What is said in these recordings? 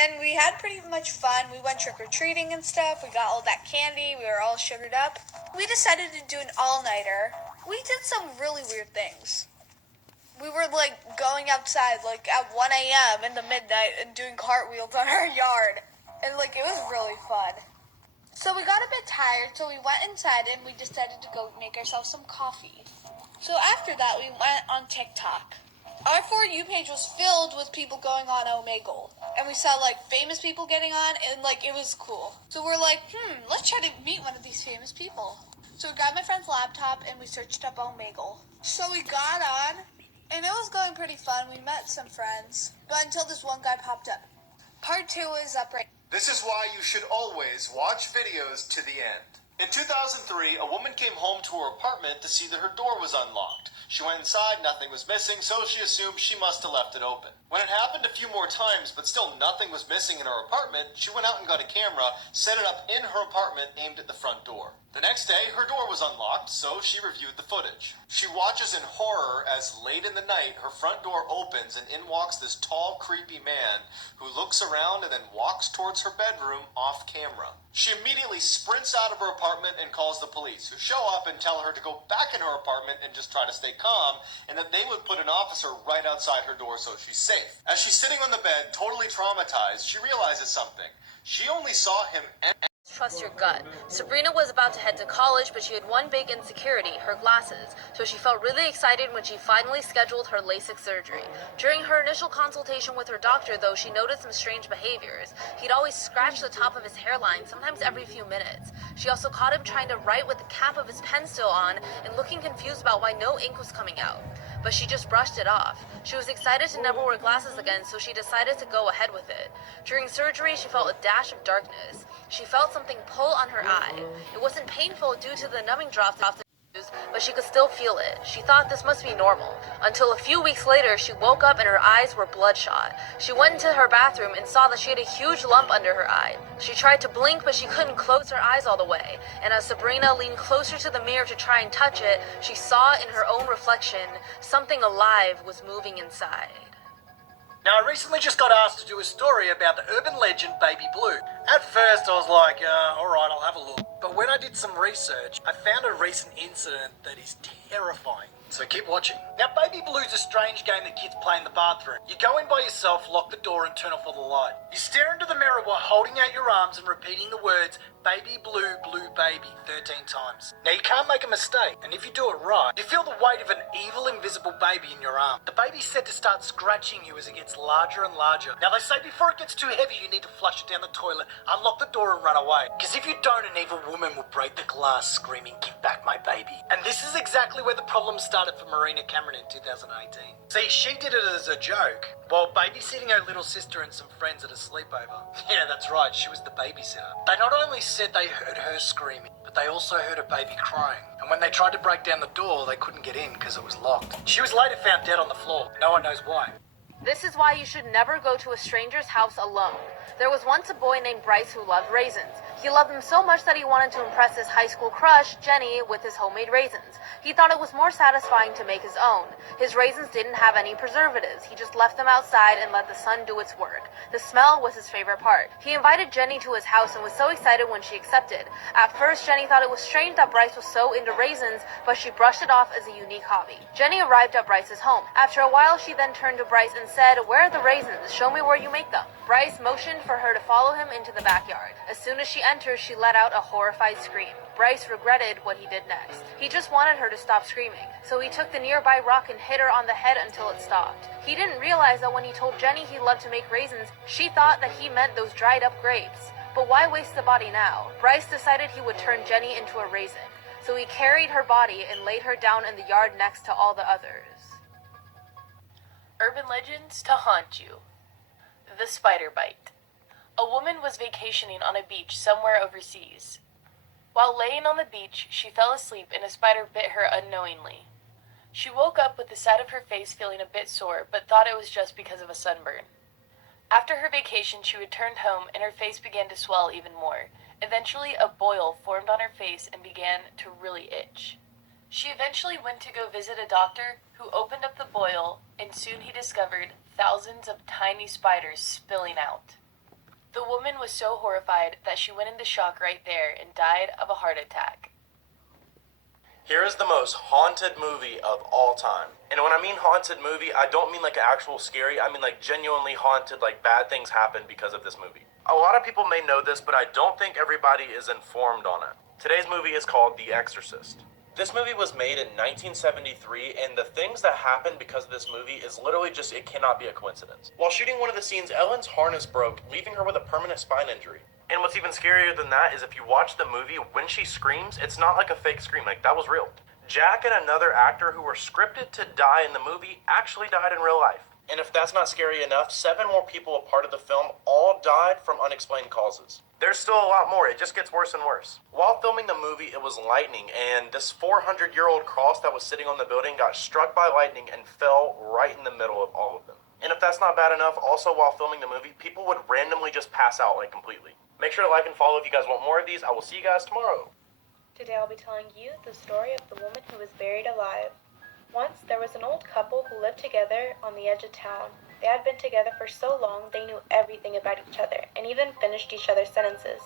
And we had pretty much fun. We went trick-or-treating and stuff. We got all that candy. We were all sugared up. We decided to do an all-nighter. We did some really weird things. We were, going outside, at 1 a.m. in the midnight and doing cartwheels on our yard. And, it was really fun. So we got a bit tired, so we went inside and we decided to go make ourselves some coffee. So after that, we went on TikTok. Our For You page was filled with people going on Omegle. And we saw, famous people getting on, and, it was cool. So we're let's try to meet one of these famous people. So we grabbed my friend's laptop, and we searched up Omegle. So we got on, and it was going pretty fun. We met some friends. But until this one guy popped up. Part 2 is up right now. This is why you should always watch videos to the end. In 2003, a woman came home to her apartment to see that her door was unlocked. She went inside, nothing was missing, so she assumed she must have left it open. When it happened a few more times, but still nothing was missing in her apartment, she went out and got a camera, set it up in her apartment aimed at the front door. The next day, her door was unlocked, so she reviewed the footage. She watches in horror as late in the night, her front door opens and in walks this tall, creepy man who looks around and then walks towards her bedroom off camera. She immediately sprints out of her apartment and calls the police, who show up and tell her to go back in her apartment and just try to stay calm, and that they would put an officer right outside her door so she's safe. As she's sitting on the bed, totally traumatized, she realizes something. She only saw him Trust your gut. Sabrina was about to head to college, but she had one big insecurity, her glasses, so she felt really excited when she finally scheduled her LASIK surgery. During her initial consultation with her doctor, though, she noticed some strange behaviors. He'd always scratch the top of his hairline, sometimes every few minutes. She also caught him trying to write with the cap of his pen still on and looking confused about why no ink was coming out. But she just brushed it off. She was excited to never wear glasses again, so she decided to go ahead with it. During surgery, she felt a dash of darkness. She felt something pull on her eye. It wasn't painful due to the numbing drops off the shoes, but she could still feel it. She thought this must be normal. Until a few weeks later, she woke up and her eyes were bloodshot. She went into her bathroom and saw that she had a huge lump under her eye. She tried to blink, but she couldn't close her eyes all the way. And as Sabrina leaned closer to the mirror to try and touch it, she saw in her own reflection something alive was moving inside. Now, I recently just got asked to do a story about the urban legend Baby Blue. At first, I was like, alright, I'll have a look. But when I did some research, I found a recent incident that is terrifying. So keep watching. Now, Baby Blue's a strange game that kids play in the bathroom. You go in by yourself, lock the door, and turn off all the light. You stare into the mirror while holding out your arms and repeating the words, Baby Blue, Blue Baby, 13 times. Now, you can't make a mistake, and if you do it right, you feel the weight of an evil, invisible baby in your arm. The baby's said to start scratching you as it gets larger and larger. Now, they say before it gets too heavy, you need to flush it down the toilet, unlock the door, and run away. Because if you don't, an evil woman will break the glass, screaming, give back my baby. And this is exactly where the problem started for Marina Cameron in 2018. See, she did it as a joke, while babysitting her little sister and some friends at a sleepover. Yeah, that's right, she was the babysitter. They not only said they heard her screaming, but they also heard her baby crying. And when they tried to break down the door, they couldn't get in because it was locked. She was later found dead on the floor. No one knows why. This is why you should never go to a stranger's house alone. There was once a boy named Bryce who loved raisins. He loved them so much that he wanted to impress his high school crush, Jenny, with his homemade raisins. He thought it was more satisfying to make his own. His raisins didn't have any preservatives. He just left them outside and let the sun do its work. The smell was his favorite part. He invited Jenny to his house and was so excited when she accepted. At first, Jenny thought it was strange that Bryce was so into raisins, but she brushed it off as a unique hobby. Jenny arrived at Bryce's home. After a while, she then turned to Bryce and said, "Where are the raisins? Show me where you make them." Bryce motioned for her to follow him into the backyard. As soon as she entered, she let out a horrified scream. Bryce regretted what he did next. He just wanted her to stop screaming, so he took the nearby rock and hit her on the head until it stopped. He didn't realize that when he told Jenny he loved to make raisins, she thought that he meant those dried up grapes. But why waste the body now? Bryce decided he would turn Jenny into a raisin, so he carried her body and laid her down in the yard next to all the others. Urban legends to haunt you. The spider bite. A woman was vacationing on a beach somewhere overseas. While laying on the beach, she fell asleep and a spider bit her unknowingly. She woke up with the side of her face feeling a bit sore, but thought it was just because of a sunburn. After her vacation, she returned home and her face began to swell even more. Eventually, a boil formed on her face and began to really itch. She eventually went to go visit a doctor who opened up the boil, and soon he discovered thousands of tiny spiders spilling out. The woman was so horrified that she went into shock right there and died of a heart attack. Here is the most haunted movie of all time. And when I mean haunted movie, I don't mean like an actual scary, I mean like genuinely haunted, like bad things happen because of this movie. A lot of people may know this, but I don't think everybody is informed on it. Today's movie is called The Exorcist. This movie was made in 1973, and the things that happened because of this movie is literally just, it cannot be a coincidence. While shooting one of the scenes, Ellen's harness broke, leaving her with a permanent spine injury. And what's even scarier than that is if you watch the movie, when she screams, it's not like a fake scream, like that was real. Jack and another actor who were scripted to die in the movie actually died in real life. And if that's not scary enough, 7 more people a part of the film all died from unexplained causes. There's still a lot more, it just gets worse and worse. While filming the movie, it was lightning, and this 400-year-old cross that was sitting on the building got struck by lightning and fell right in the middle of all of them. And if that's not bad enough, also while filming the movie, people would randomly just pass out like completely. Make sure to like and follow if you guys want more of these. I will see you guys tomorrow. Today I'll be telling you the story of the woman who was buried alive. Once there was an old couple who lived together on the edge of town. They had been together for so long they knew everything about each other and even finished each other's sentences.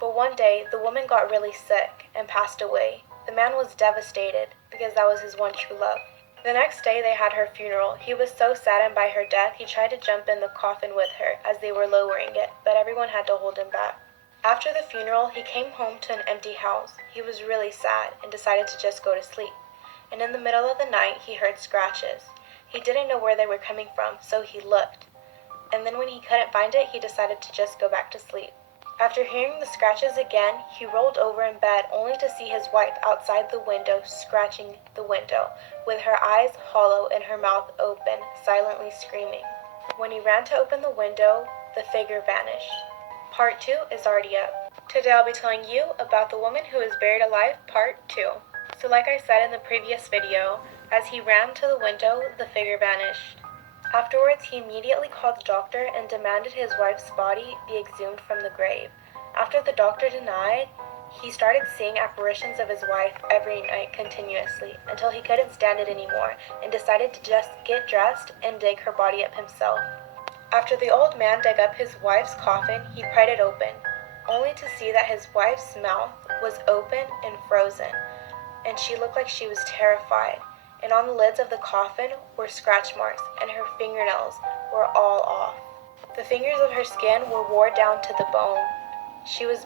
But one day the woman got really sick and passed away. The man was devastated because that was his one true love. The next day they had her funeral. He was so saddened by her death he tried to jump in the coffin with her as they were lowering it, but everyone had to hold him back. After the funeral, he came home to an empty house. He was really sad and decided to just go to sleep. And in the middle of the night, he heard scratches. He didn't know where they were coming from, so he looked. And then when he couldn't find it, he decided to just go back to sleep. After hearing the scratches again, he rolled over in bed only to see his wife outside the window scratching the window, with her eyes hollow and her mouth open, silently screaming. When he ran to open the window, the figure vanished. Part 2 is already up. Today I'll be telling you about the woman who is buried alive, Part 2. So like I said in the previous video, as he ran to the window, the figure vanished. Afterwards, he immediately called the doctor and demanded his wife's body be exhumed from the grave. After the doctor denied, he started seeing apparitions of his wife every night continuously until he couldn't stand it anymore and decided to just get dressed and dig her body up himself. After the old man dug up his wife's coffin, he pried it open, only to see that his wife's mouth was open and frozen, and she looked like she was terrified. And on the lids of the coffin were scratch marks, and her fingernails were all off. The fingers of her skin were worn down to the bone. She was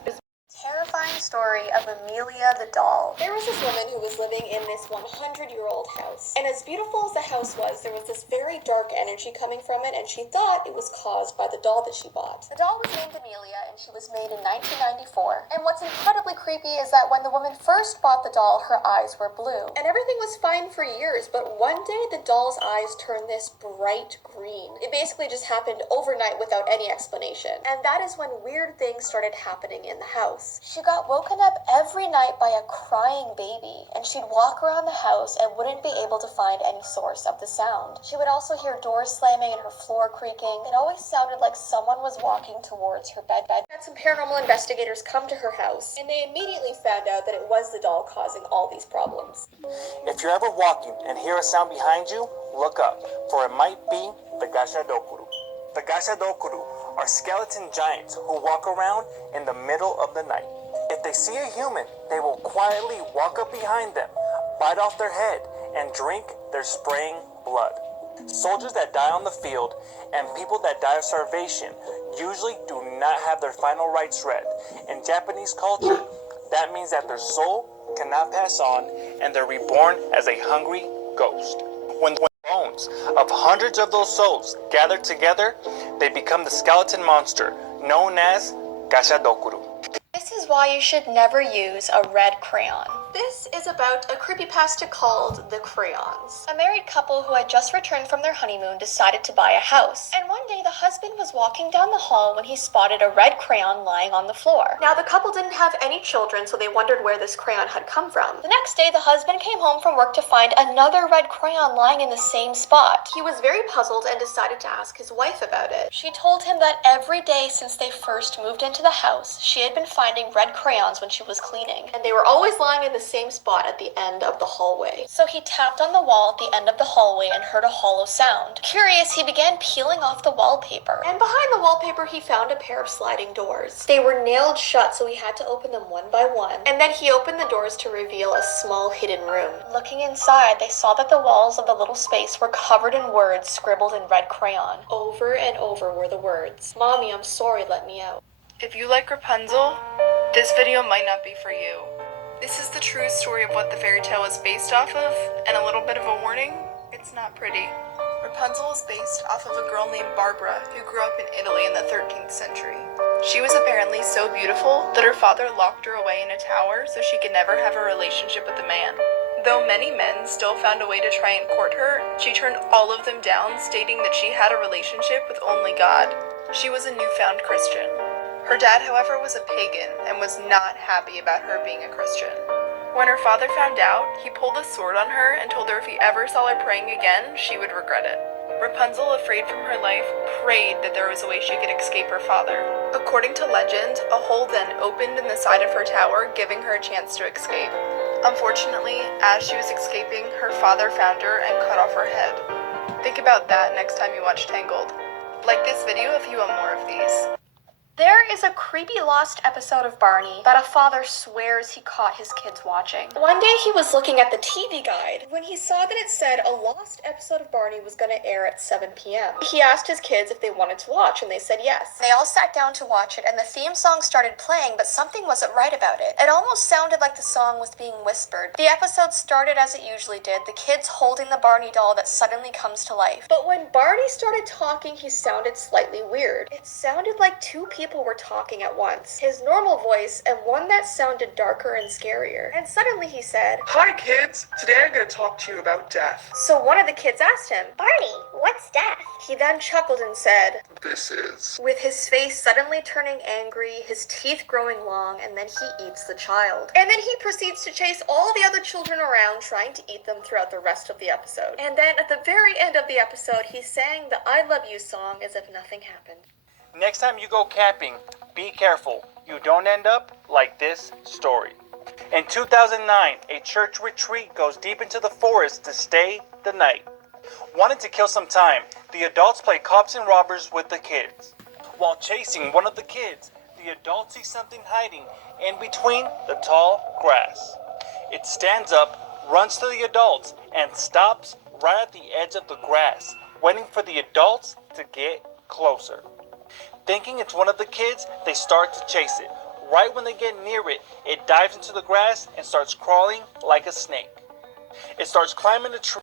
Terrifying story of Amelia the doll. There was this woman who was living in this 100-year-old house. And as beautiful as the house was, there was this very dark energy coming from it, and she thought it was caused by the doll that she bought. The doll was named Amelia, and she was made in 1994. And what's incredibly creepy is that when the woman first bought the doll, her eyes were blue. And everything was fine for years, but one day the doll's eyes turned this bright green. It basically just happened overnight without any explanation. And that is when weird things started happening in the house. She got woken up every night by a crying baby, and she'd walk around the house and wouldn't be able to find any source of the sound. She would also hear doors slamming and her floor creaking. It always sounded like someone was walking towards her bed. Had some paranormal investigators come to her house, and they immediately found out that it was the doll causing all these problems. If you're ever walking and hear a sound behind you, look up, for it might be the Gashadokuru. The Gashadokuru are skeleton giants who walk around in the middle of the night. If they see a human, they will quietly walk up behind them, bite off their head, and drink their spraying blood. Soldiers that die on the field and people that die of starvation usually do not have their final rites read. In Japanese culture, that means that their soul cannot pass on and they're reborn as a hungry ghost. When bones of hundreds of those souls gather together, they become the skeleton monster known as Gashadokuru. This is why you should never use a red crayon. This is about a creepypasta called The Crayons. A married couple who had just returned from their honeymoon decided to buy a house. And one day the husband was walking down the hall when he spotted a red crayon lying on the floor. Now the couple didn't have any children, so they wondered where this crayon had come from. The next day the husband came home from work to find another red crayon lying in the same spot. He was very puzzled and decided to ask his wife about it. She told him that every day since they first moved into the house, she had been finding red crayons when she was cleaning. And they were always lying in the the same spot at the end of the hallway. So he tapped on the wall at the end of the hallway and heard a hollow sound. Curious, he began peeling off the wallpaper. And behind the wallpaper, he found a pair of sliding doors. They were nailed shut, so he had to open them one by one. And then he opened the doors to reveal a small hidden room. Looking inside, they saw that the walls of the little space were covered in words scribbled in red crayon. Over and over were the words, "Mommy, I'm sorry, let me out." If you like Rapunzel, this video might not be for you. This is the true story of what the fairy tale is based off of, and a little bit of a warning, it's not pretty. Rapunzel is based off of a girl named Barbara who grew up in Italy in the 13th century. She was apparently so beautiful that her father locked her away in a tower so she could never have a relationship with a man. Though many men still found a way to try and court her, she turned all of them down, stating that she had a relationship with only God. She was a newfound Christian. Her dad, however, was a pagan and was not happy about her being a Christian. When her father found out, he pulled a sword on her and told her if he ever saw her praying again, she would regret it. Rapunzel, afraid from her life, prayed that there was a way she could escape her father. According to legend, a hole then opened in the side of her tower, giving her a chance to escape. Unfortunately, as she was escaping, her father found her and cut off her head. Think about that next time you watch Tangled. Like this video if you want more of these. There is a creepy lost episode of Barney that a father swears he caught his kids watching. One day he was looking at the TV guide when he saw that it said a lost episode of Barney was going to air at 7 p.m. He asked his kids if they wanted to watch, and they said yes. They all sat down to watch it, and the theme song started playing, but something wasn't right about it. It almost sounded like the song was being whispered. The episode started as it usually did, the kids holding the Barney doll that suddenly comes to life. But when Barney started talking, he sounded slightly weird. It sounded like two people were talking at once. His normal voice and one that sounded darker and scarier. And suddenly he said, "Hi kids, today I'm going to talk to you about death." So one of the kids asked him, "Barney, what's death?" He then chuckled and said, "This is..." with his face suddenly turning angry, his teeth growing long, and then he eats the child. And then he proceeds to chase all the other children around, trying to eat them throughout the rest of the episode. And then at the very end of the episode, he sang the "I Love You" song as if nothing happened. Next time you go camping, be careful. You don't end up like this story. In 2009, a church retreat goes deep into the forest to stay the night. Wanting to kill some time, the adults play cops and robbers with the kids. While chasing one of the kids, the adult sees something hiding in between the tall grass. It stands up, runs to the adults, and stops right at the edge of the grass, waiting for the adults to get closer. Thinking it's one of the kids, they start to chase it. Right when they get near it, it dives into the grass and starts crawling like a snake. It starts climbing the tree